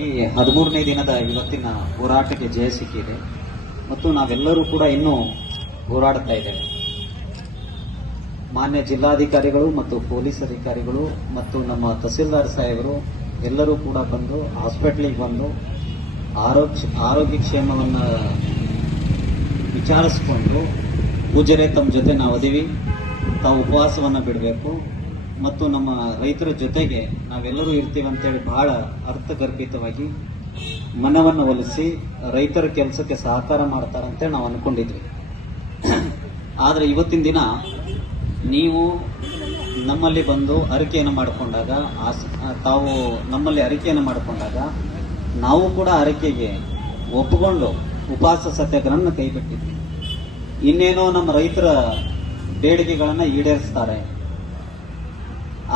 ಈ ಹದಿಮೂರನೇ ದಿನದ ಇವತ್ತಿನ ಹೋರಾಟಕ್ಕೆ ಜಯ ಸಿಕ್ಕಿದೆ. ಮತ್ತು ನಾವೆಲ್ಲರೂ ಕೂಡ ಇನ್ನೂ ಹೋರಾಡ್ತಾ ಇದ್ದೇವೆ. ಮಾನ್ಯ ಜಿಲ್ಲಾಧಿಕಾರಿಗಳು ಮತ್ತು ಪೊಲೀಸ್ ಅಧಿಕಾರಿಗಳು ಮತ್ತು ನಮ್ಮ ತಹಸೀಲ್ದಾರ್ ಸಾಹೇಬರು ಎಲ್ಲರೂ ಕೂಡ ಬಂದು ಹಾಸ್ಪಿಟ್ಲಿಗೆ ಬಂದು ಆರೋಗ್ಯ ಆರೋಗ್ಯ ಕ್ಷೇಮವನ್ನು ವಿಚಾರಿಸ್ಕೊಂಡು ಪೂಜರೆ ತಮ್ಮ ಜೊತೆ ನಾವು ಅದೀವಿ ತಾವು ಉಪವಾಸವನ್ನು ಬಿಡಬೇಕು. ಮತ್ತು ನಮ್ಮ ರೈತರ ಜೊತೆಗೆ ನಾವೆಲ್ಲರೂ ಇರ್ತೀವಿ ಅಂತೇಳಿ ಬಹಳ ಅರ್ಥಗರ್ಭಿತವಾಗಿ ಮನವನ್ನು ಒಲಿಸಿ ರೈತರ ಕೆಲಸಕ್ಕೆ ಸಹಕಾರ ಮಾಡ್ತಾರಂತೇಳಿ ನಾವು ಅಂದ್ಕೊಂಡಿದ್ವಿ ಆದರೆ ಇವತ್ತಿನ ದಿನ ನೀವು ನಮ್ಮಲ್ಲಿ ಬಂದು ಅರಿಕೆಯನ್ನು ಮಾಡಿಕೊಂಡಾಗ ಆಸ್ ತಾವು ನಮ್ಮಲ್ಲಿ ಅರಿಕೆಯನ್ನು ಮಾಡಿಕೊಂಡಾಗ ನಾವು ಕೂಡ ಅರಿಕೆಗೆ ಒಪ್ಪಿಕೊಂಡು ಉಪವಾಸ ಸತ್ಯಾಗ್ರಹವನ್ನು ಕೈಬಿಟ್ಟಿದ್ವಿ. ಇನ್ನೇನೋ ನಮ್ಮ ರೈತರ ಬೇಡಿಕೆಗಳನ್ನು ಈಡೇರಿಸ್ತಾರೆ.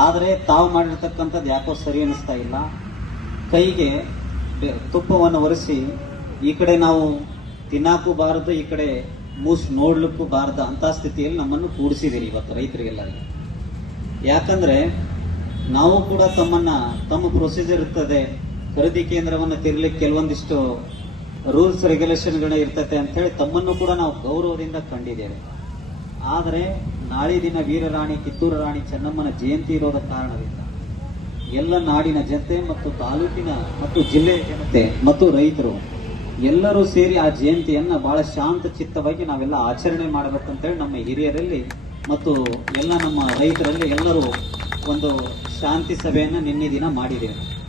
ಆದರೆ ತಾವು ಮಾಡಿರ್ತಕ್ಕಂಥದ್ದು ಯಾಕೋ ಸರಿ ಅನಿಸ್ತಾ ಇಲ್ಲ. ಕೈಗೆ ತುಪ್ಪವನ್ನು ಒರೆಸಿ, ಈ ಕಡೆ ನಾವು ತಿನ್ನಾಕೂ ಬಾರದು, ಈ ಕಡೆ ಮೂಸ್ ನೋಡ್ಲಿಕ್ಕೂ ಬಾರದ ಅಂತ ಸ್ಥಿತಿಯಲ್ಲಿ ನಮ್ಮನ್ನು ಕೂಡಿಸಿದ್ದೀರಿ ಇವತ್ತು ರೈತರಿಗೆಲ್ಲರಿಗೆ. ಯಾಕಂದ್ರೆ ನಾವು ಕೂಡ ತಮ್ಮನ್ನ, ತಮ್ಮ ಪ್ರೊಸೀಜರ್ ಇರ್ತದೆ. ಖರೀದಿ ಕೇಂದ್ರವನ್ನು ತಿರ್ಲಿಕ್ಕೆ ಕೆಲವೊಂದಿಷ್ಟು ರೂಲ್ಸ್ ರೆಗ್ಯುಲೇಷನ್ಗಳೇ ಇರ್ತದೆ ಅಂತ ಹೇಳಿ ತಮ್ಮನ್ನು ಕೂಡ ನಾವು ಗೌರವದಿಂದ ಕಂಡಿದ್ದೇವೆ. ಆದರೆ ನಾಳೆ ದಿನ ವೀರರಾಣಿ, ಕಿತ್ತೂರು ರಾಣಿ ಚೆನ್ನಮ್ಮನ ಜಯಂತಿ ಇರೋದ ಕಾರಣದಿಂದ ಎಲ್ಲ ನಾಡಿನ ಜನತೆ ಮತ್ತು ತಾಲೂಕಿನ ಮತ್ತು ಜಿಲ್ಲೆಯ ಜನತೆ ಮತ್ತು ರೈತರು ಎಲ್ಲರೂ ಸೇರಿ ಆ ಜಯಂತಿಯನ್ನ ಬಹಳ ಶಾಂತ ಚಿತ್ತವಾಗಿ ನಾವೆಲ್ಲ ಆಚರಣೆ ಮಾಡಬೇಕಂತೇಳಿ ನಮ್ಮ ಹಿರಿಯರಲ್ಲಿ ಮತ್ತು ಎಲ್ಲ ನಮ್ಮ ರೈತರಲ್ಲಿ ಎಲ್ಲರೂ ಒಂದು ಶಾಂತಿ ಸಭೆಯನ್ನ ನಿನ್ನೆ ದಿನ ಮಾಡಿದ್ದೇವೆ.